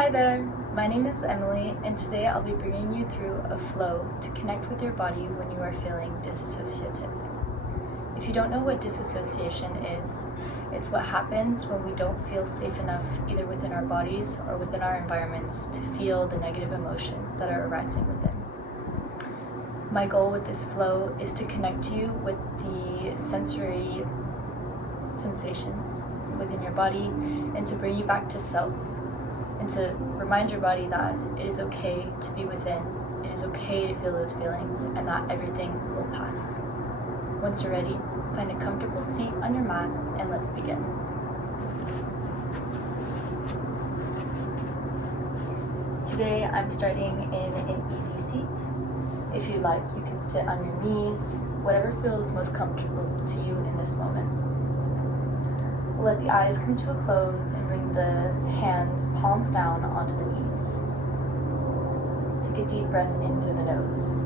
Hi there, my name is Emily, and today I'll be bringing you through a flow to connect with your body when you are feeling disassociative. If you don't know what disassociation is, it's what happens when we don't feel safe enough either within our bodies or within our environments to feel the negative emotions that are arising within. My goal with this flow is to connect you with the sensory sensations within your body and to bring you back to self, and to remind your body that it is okay to be within, it is okay to feel those feelings, and that everything will pass. Once you're ready, find a comfortable seat on your mat and let's begin. Today I'm starting in an easy seat. If you like, you can sit on your knees, whatever feels most comfortable to you in this moment. We'll let the eyes come to a close and bring the hands palms down onto the knees. Take a deep breath in through the nose.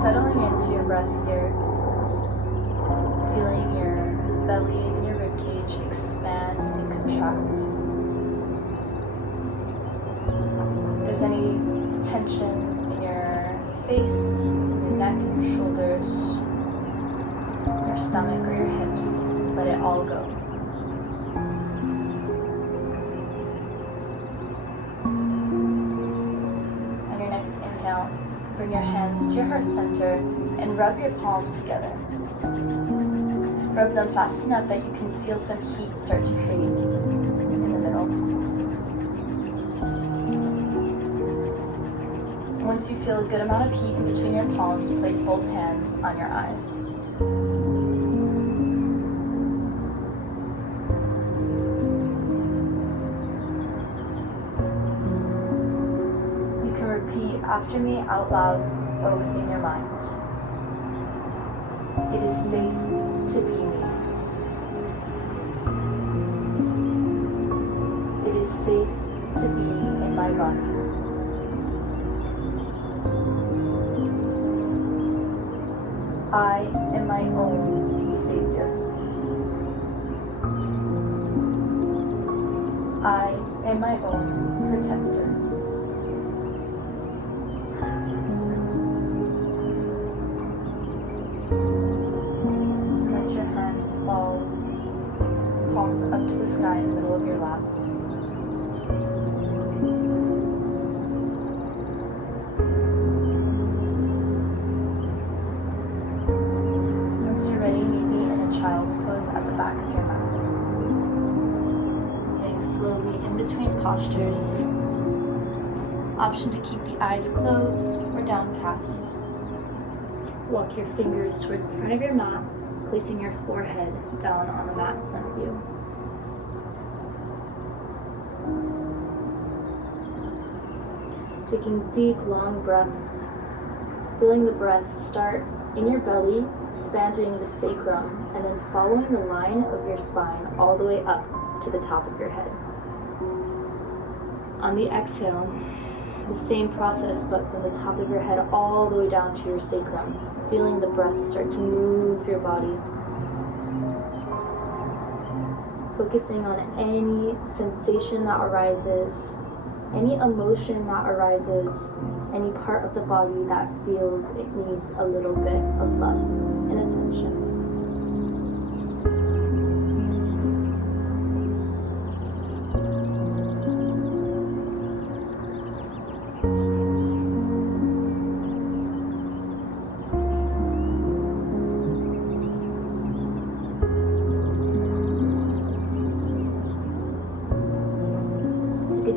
Settling into your breath here, feeling your belly and your ribcage expand and contract. If there's any tension in your face, your neck, your shoulders, your stomach, or your hips, let it all go. On your next inhale, bring your hands to your heart center and rub your palms together. Rub them fast enough that you can feel some heat start to create in the middle. Once you feel a good amount of heat in between your palms, place both hands on your eyes. Repeat after me out loud or within your mind. It is safe to be me. It is safe to be in my body. I am my own savior. I am my own protector. Fall, palms up to the sky in the middle of your lap. Once you're ready, meet me in a child's pose at the back of your mat. Moving slowly in between postures. Option to keep the eyes closed or downcast. Walk your fingers towards the front of your mat, placing your forehead down on the mat in front of you. Taking deep, long breaths, feeling the breath start in your belly, expanding the sacrum, and then following the line of your spine all the way up to the top of your head. On the exhale, the same process, but from the top of your head all the way down to your sacrum, feeling the breath start to move your body. Focusing on any sensation that arises, any emotion that arises, any part of the body that feels it needs a little bit of love and attention.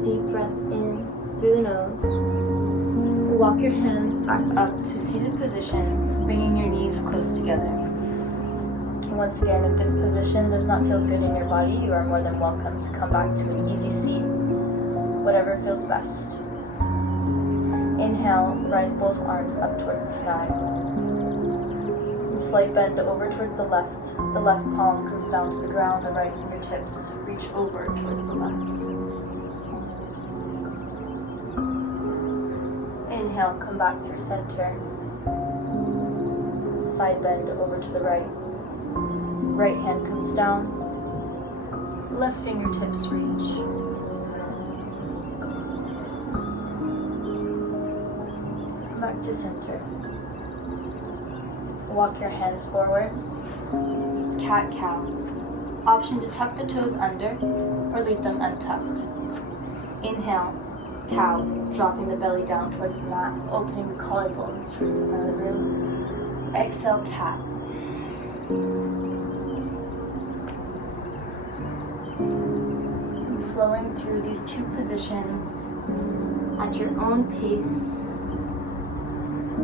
Deep breath in through the nose. Walk your hands back up to seated position, bringing your knees close together. And once again, if this position does not feel good in your body, you are more than welcome to come back to an easy seat, whatever feels best. Inhale, rise both arms up towards the sky. Slight bend over towards the left. The left palm comes down to the ground, the right fingertips reach over towards the left. Inhale, come back through center. Side bend over to the right. Right hand comes down. Left fingertips reach. Come back to center. Walk your hands forward. Cat-cow. Option to tuck the toes under or leave them untucked. Inhale, cow, dropping the belly down towards the mat, opening the collarbones towards the front of the room. Exhale, cat. Flowing through these two positions at your own pace,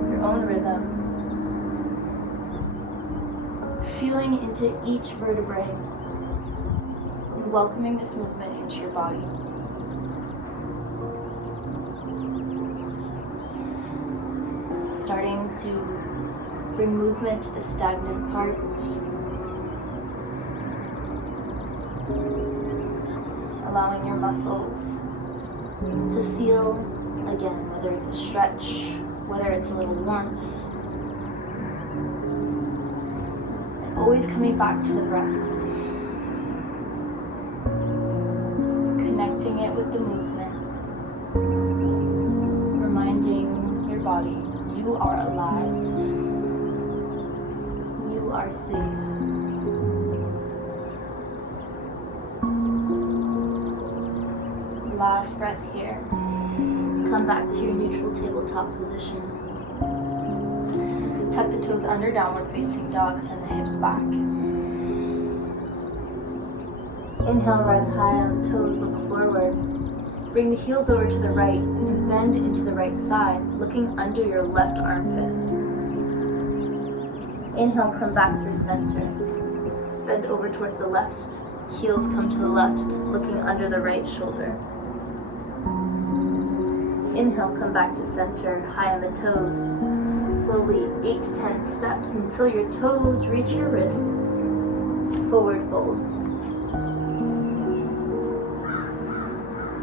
your own rhythm. Feeling into each vertebrae and welcoming this movement into your body. Starting to bring movement to the stagnant parts. Allowing your muscles to feel again, whether it's a stretch, whether it's a little warmth. Always coming back to the breath. Connecting it with the movement. Reminding your body, you are alive. You are safe. Last breath here. Come back to your neutral tabletop position. Tuck the toes under, downward facing dog, send the hips back. Inhale, rise high on the toes, look forward. Bring the heels over to the right and bend into the right side, looking under your left armpit. Inhale, come back through center. Bend over towards the left, heels come to the left, looking under the right shoulder. Inhale, come back to center, high on the toes. Slowly, 8 to 10 steps until your toes reach your wrists. Forward fold.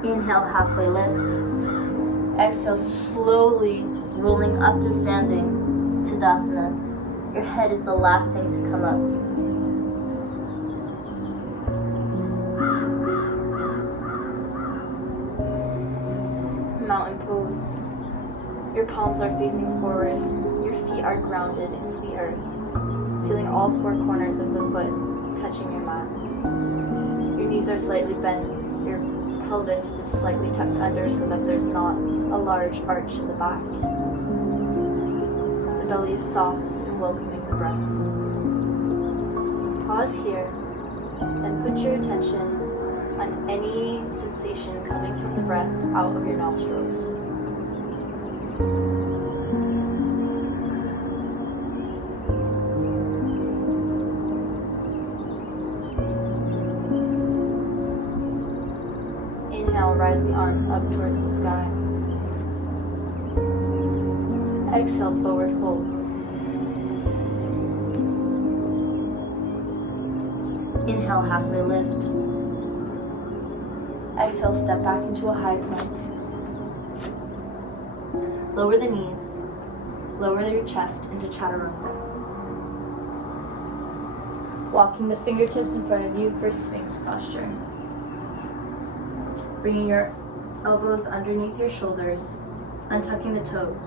Inhale, halfway lift. Exhale, slowly rolling up to standing, Tadasana. Your head is the last thing to come up. Mountain pose. Your palms are facing forward. Your feet are grounded into the earth. Feeling all 4 corners of the foot touching your mat. Your knees are slightly bent. Your pelvis is slightly tucked under so that there's not a large arch in the back. The belly is soft and welcoming the breath. Pause here and put your attention on any sensation coming from the breath out of your nostrils. Inhale, rise the arms up towards the sky. Exhale, forward fold. Inhale, halfway lift. Exhale, step back into a high plank. Lower the knees. Lower your chest into chaturanga. Walking the fingertips in front of you for Sphinx posture. Bringing your elbows underneath your shoulders, untucking the toes,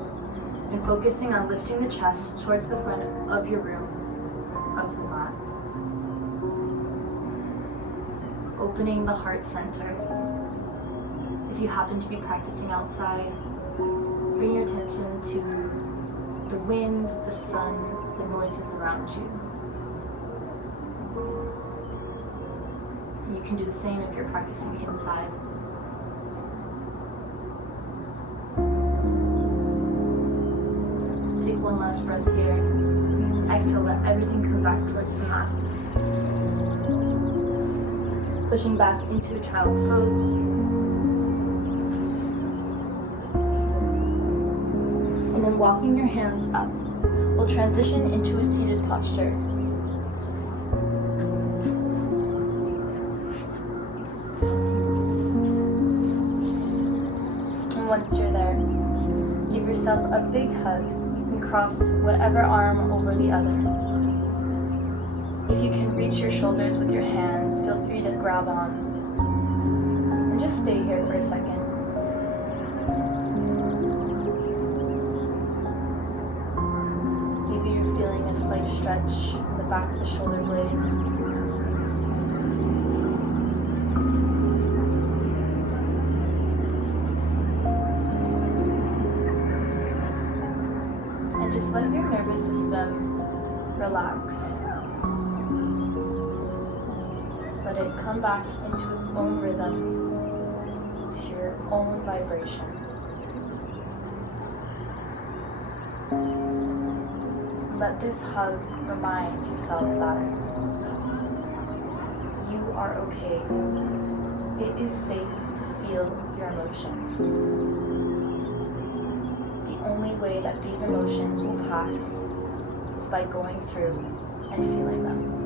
and focusing on lifting the chest towards the front of your room, of the mat. Opening the heart center. If you happen to be practicing outside, bring your attention to the wind, the sun, the noises around you. You can do the same if you're practicing inside. Take one last breath here. Exhale, let everything come back towards the mat. Pushing back into a child's pose. And then walking your hands up, we'll transition into a seated posture. And once you're there, give yourself a big hug. You can cross whatever arm over the other. If you can reach your shoulders with your hands, feel free to grab on. And just stay here for a second. Maybe you're feeling a slight stretch in the back of the shoulder blades. And just let your nervous system relax. Let it come back into its own rhythm, to your own vibration. Let this hug remind yourself that you are okay. It is safe to feel your emotions. The only way that these emotions will pass is by going through and feeling them.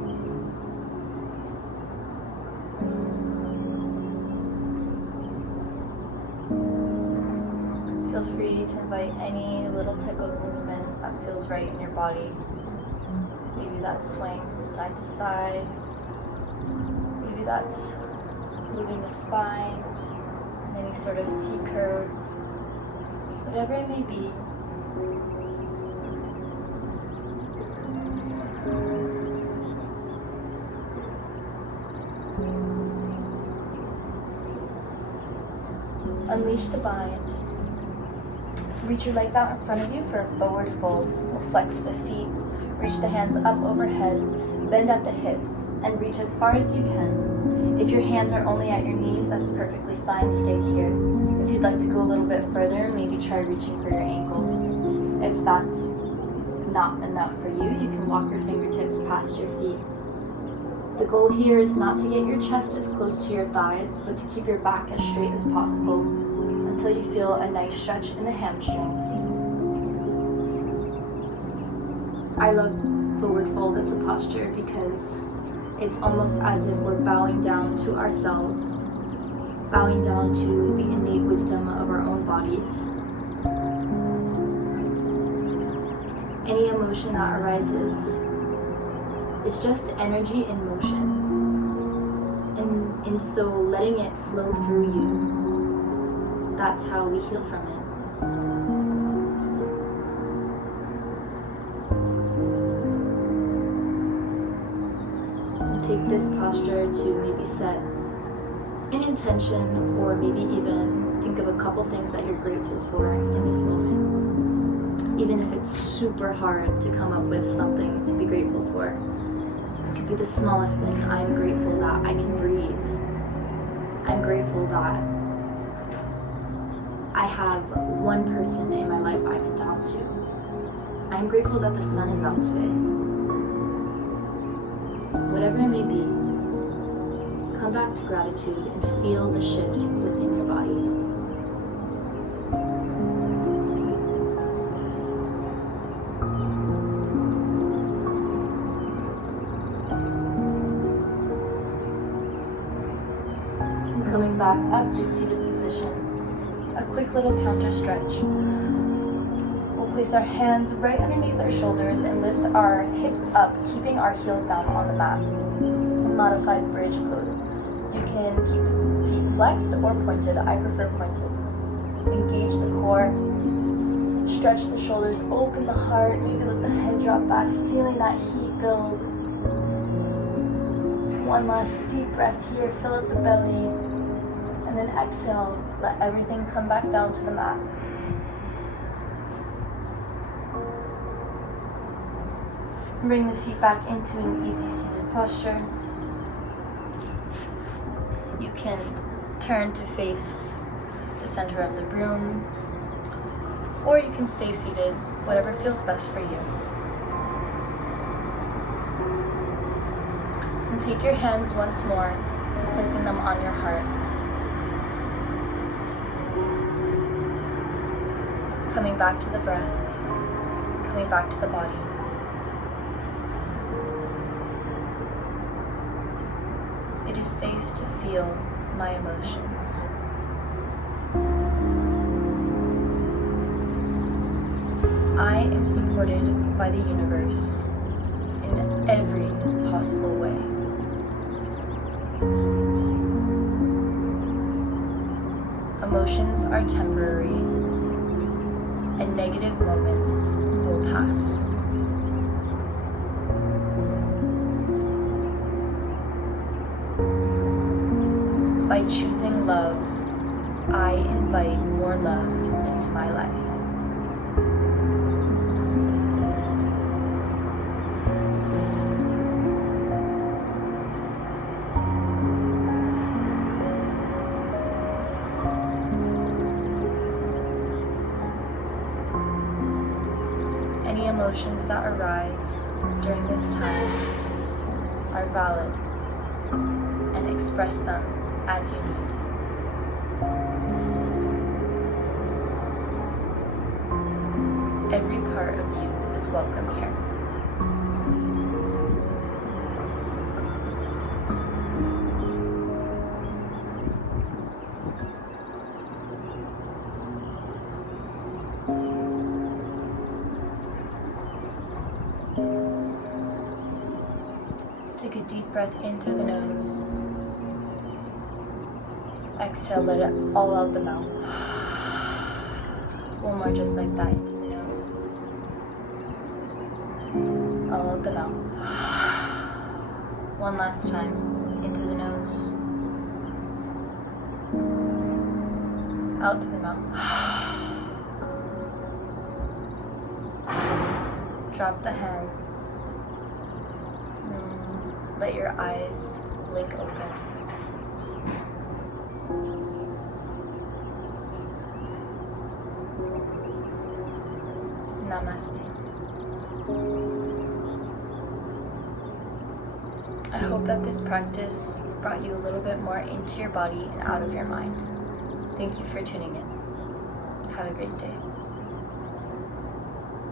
Feel free to invite any little tickle movement that feels right in your body. Maybe that's swaying from side to side. Maybe that's moving the spine in any sort of C curve. Whatever it may be. Unleash the bind. Reach your legs out in front of you for a forward fold. We'll flex the feet, reach the hands up overhead, bend at the hips, and reach as far as you can. If your hands are only at your knees, that's perfectly fine, stay here. If you'd like to go a little bit further, maybe try reaching for your ankles. If that's not enough for you, you can walk your fingertips past your feet. The goal here is not to get your chest as close to your thighs, but to keep your back as straight as possible until you feel a nice stretch in the hamstrings. I love forward fold as a posture because it's almost as if we're bowing down to ourselves, bowing down to the innate wisdom of our own bodies. Any emotion that arises is just energy in motion. And so letting it flow through you, that's how we heal from it. And take this posture to maybe set an intention, or maybe even think of a couple things that you're grateful for in this moment. Even if it's super hard to come up with something to be grateful for. It could be the smallest thing. I'm grateful that I can breathe. I'm grateful that I have one person in my life I can talk to. I'm grateful that the sun is out today. Whatever it may be, come back to gratitude and feel the shift within your body. Coming back up to seated position. A quick little counter stretch. We'll place our hands right underneath our shoulders and lift our hips up, keeping our heels down on the mat. A modified bridge pose. You can keep the feet flexed or pointed. I prefer pointed. Engage the core. Stretch the shoulders, open the heart, maybe let the head drop back, feeling that heat build. One last deep breath here, fill up the belly. And then exhale, let everything come back down to the mat. Bring the feet back into an easy seated posture. You can turn to face the center of the room, or you can stay seated, whatever feels best for you. And take your hands once more, placing them on your heart. Coming back to the breath, coming back to the body. It is safe to feel my emotions. I am supported by the universe in every possible way. Emotions are temporary, and negative moments will pass. By choosing love, I invite more love into my life. Any emotions that arise during this time are valid, and express them as you need. Every part of you is welcome here. Take a deep breath in through the nose. Exhale, let it all out the mouth. One more just like that, in through the nose. All out the mouth. One last time, in through the nose. Out through the mouth. Drop the hands. Let your eyes blink open. Namaste. I hope that this practice brought you a little bit more into your body and out of your mind. Thank you for tuning in. Have a great day.